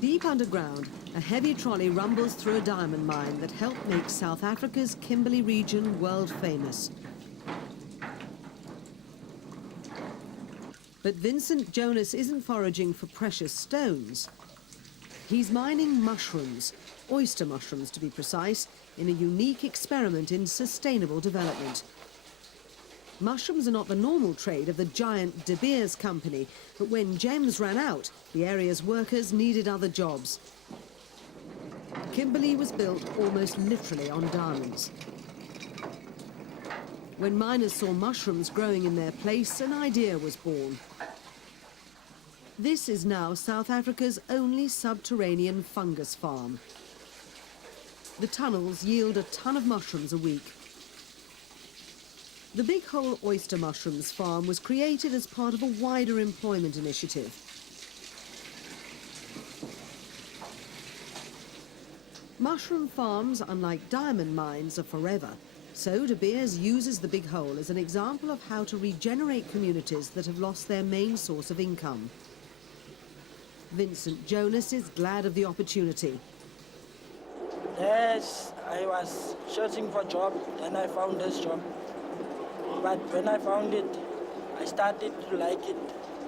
Deep underground, a heavy trolley rumbles through a diamond mine that helped make South Africa's Kimberley region world famous. But Vincent Jonas isn't foraging for precious stones. He's mining mushrooms, oyster mushrooms to be precise, in a unique experiment in sustainable development. Mushrooms are not the normal trade of the giant De Beers company, but when gems ran out, the area's workers needed other jobs. Kimberley was built almost literally on diamonds. When miners saw mushrooms growing in their place, an idea was born. This is now South Africa's only subterranean fungus farm. The tunnels yield a ton of mushrooms a week. The Big Hole Oyster Mushrooms Farm was created as part of a wider employment initiative. Mushroom farms, unlike diamond mines, are forever. So De Beers uses the Big Hole as an example of how to regenerate communities that have lost their main source of income. Vincent Jonas is glad of the opportunity. Yes, I was searching for a job, then I found this job. But when I found it, I started to like it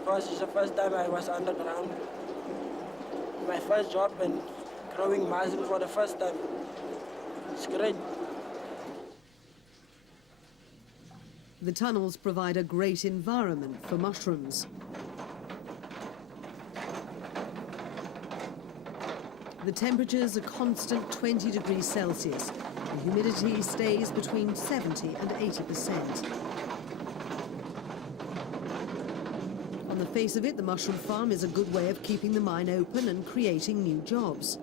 because it's the first time I was underground. My first job and growing mushroom for the first time. It's great. The tunnels provide a great environment for mushrooms. The temperature's a constant 20 degrees Celsius. The humidity stays between 70 and 80%. On the face of it, the mushroom farm is a good way of keeping the mine open and creating new jobs.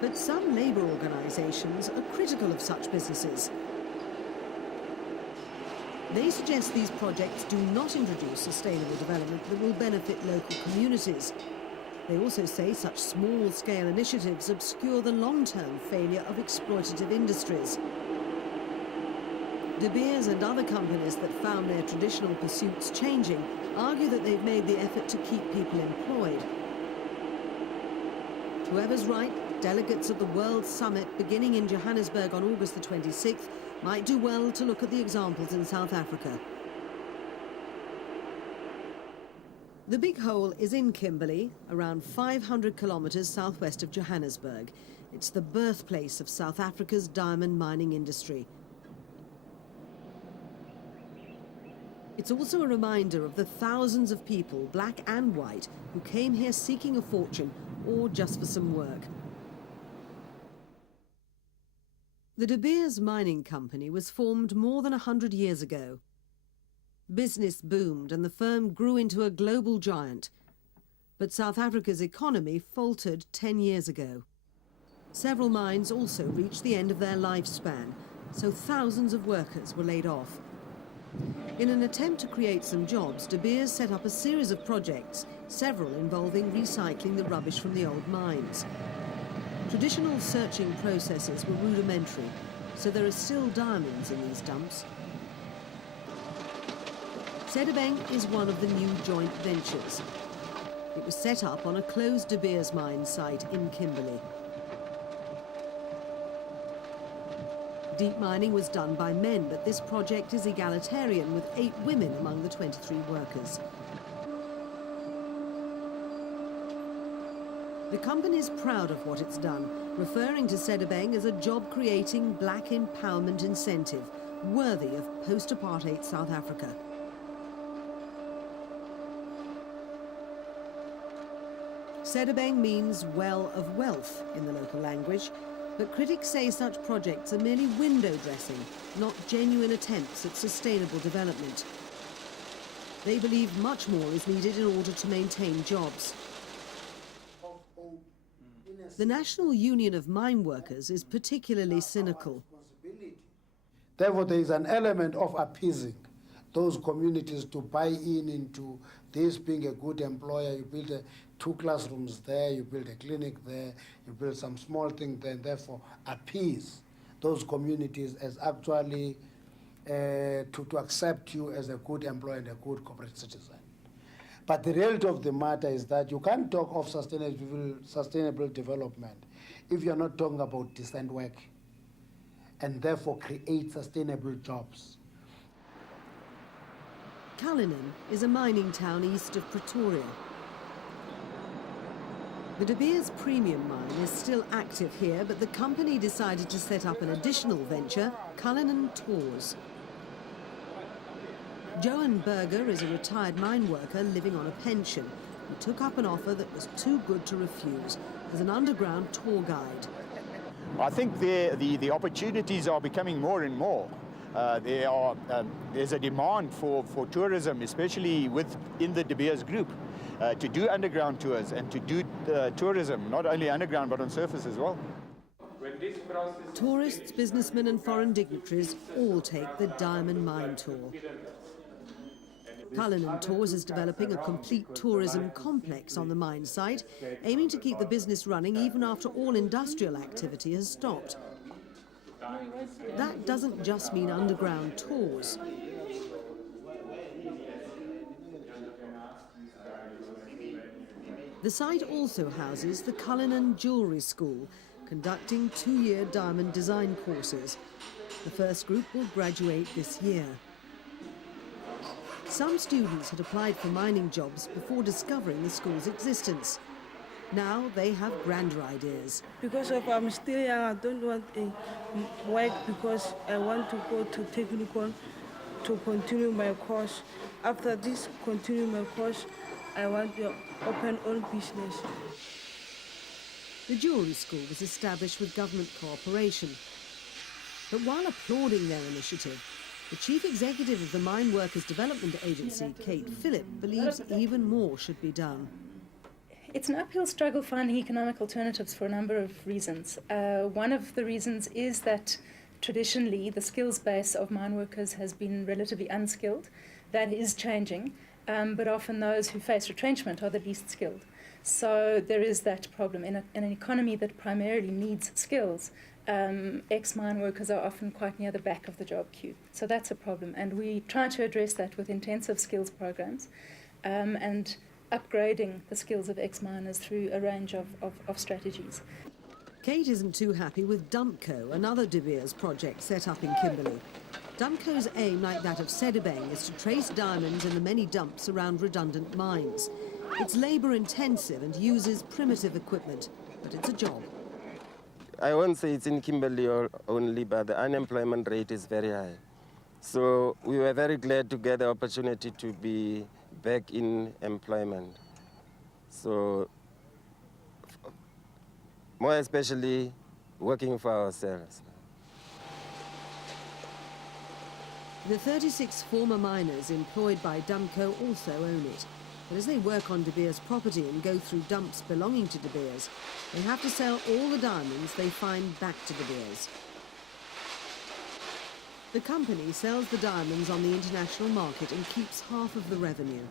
But some labour organisations are critical of such businesses. They suggest these projects do not introduce sustainable development that will benefit local communities. They also say such small-scale initiatives obscure the long-term failure of exploitative industries. De Beers and other companies that found their traditional pursuits changing argue that they've made the effort to keep people employed. Whoever's right, delegates at the World Summit beginning in Johannesburg on August the 26th might do well to look at the examples in South Africa. The Big Hole is in Kimberley, around 500 kilometres southwest of Johannesburg. It's the birthplace of South Africa's diamond mining industry. It's also a reminder of the thousands of people, black and white, who came here seeking a fortune or just for some work. The De Beers Mining Company was formed more than 100 years ago. Business boomed and the firm grew into a global giant. But South Africa's economy faltered 10 years ago. Several mines also reached the end of their lifespan, so thousands of workers were laid off. In an attempt to create some jobs, De Beers set up a series of projects, several involving recycling the rubbish from the old mines. Traditional searching processes were rudimentary, so there are still diamonds in these dumps. Sedibeng is one of the new joint ventures. It was set up on a closed De Beers mine site in Kimberley. Deep mining was done by men, but this project is egalitarian with 8 women among the 23 workers. The company's proud of what it's done, referring to Sedibeng as a job-creating black empowerment incentive, worthy of post-apartheid South Africa. Sedibeng means well of wealth in the local language, but critics say such projects are merely window dressing, not genuine attempts at sustainable development. They believe much more is needed in order to maintain jobs. The National Union of Mine Workers is particularly cynical. Therefore, there is an element of appeasing those communities to buy into this being a good employer. You build 2 classrooms there, you build a clinic there, you build some small thing there, and therefore appease those communities as actually to accept you as a good employer and a good corporate citizen. But the reality of the matter is that you can't talk of sustainable development if you're not talking about decent work and therefore create sustainable jobs. Cullinan is a mining town east of Pretoria. The De Beers premium mine is still active here, but the company decided to set up an additional venture, Cullinan Tours. Johan Burger is a retired mine worker living on a pension. He took up an offer that was too good to refuse as an underground tour guide. I think the opportunities are becoming more and more. There's a demand for tourism, especially within the De Beers group, to do underground tours and to do tourism, not only underground but on surface as well. Tourists, businessmen and foreign dignitaries all take the diamond mine tour. Cullinan Tours is developing a complete tourism complex on the mine site, aiming to keep the business running even after all industrial activity has stopped. That doesn't just mean underground tours. The site also houses the Cullinan Jewellery School, conducting 2-year diamond design courses. The first group will graduate this year. Some students had applied for mining jobs before discovering the school's existence. Now they have grander ideas. Because I'm still young, I don't want to work because I want to go to technical to continue my course. After this, continue my course, I want to open own business. The jewellery school was established with government cooperation. But while applauding their initiative, the chief executive of the Mineworkers Development Agency, Kate Phillip, believes even more should be done. It's an uphill struggle finding economic alternatives for a number of reasons. One of the reasons is that traditionally the skills base of mine workers has been relatively unskilled. That is changing, but often those who face retrenchment are the least skilled. So there is that problem. In an economy that primarily needs skills, ex-mine workers are often quite near the back of the job queue. So that's a problem, and we try to address that with intensive skills programs and upgrading the skills of ex-miners through a range of strategies. Kate isn't too happy with Dumpco, another De Beers project set up in Kimberley. Dumpco's aim, like that of Sedibeng, is to trace diamonds in the many dumps around redundant mines. It's labour-intensive and uses primitive equipment, but it's a job. I won't say it's in Kimberley only, but the unemployment rate is very high. So we were very glad to get the opportunity to be back in employment. So more especially working for ourselves. The 36 former miners employed by Dumpco also own it. But as they work on De Beers property and go through dumps belonging to De Beers, they have to sell all the diamonds they find back to De Beers. The company sells the diamonds on the international market and keeps half of the revenue.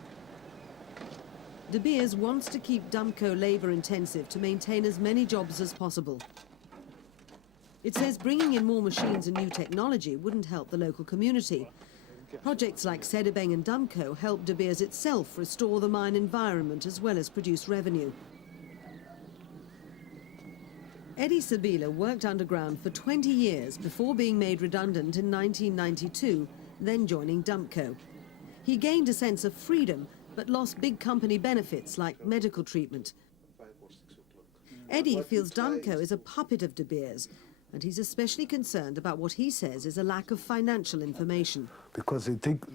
De Beers wants to keep Dumpco labour-intensive to maintain as many jobs as possible. It says bringing in more machines and new technology wouldn't help the local community. Projects like Sedibeng and Dumpco help De Beers itself restore the mine environment as well as produce revenue. Eddy Sebela worked underground for 20 years before being made redundant in 1992, then joining Dumpco. He gained a sense of freedom, but lost big company benefits like medical treatment. Eddy feels Dumpco is a puppet of De Beers, and he's especially concerned about what he says is a lack of financial information. Because they think,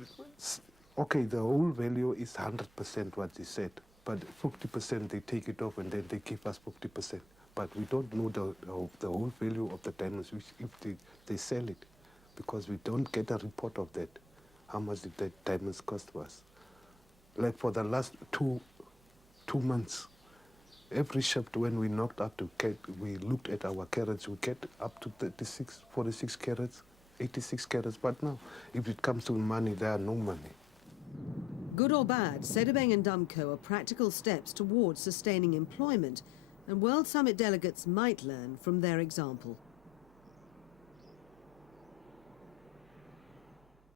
okay, the whole value is 100% what they said, but 50% they take it off and then they give us 50%. But we don't know the whole value of the diamonds if they sell it, because we don't get a report of that, how much did the diamonds cost us. Like for the last two months, every shift when we knocked up to get, we looked at our carats, we get up to 36, 46 carats, 86 carats, but now, if it comes to money, there are no money. Good or bad, Sedibeng and Dumpco are practical steps towards sustaining employment, and World Summit delegates might learn from their example.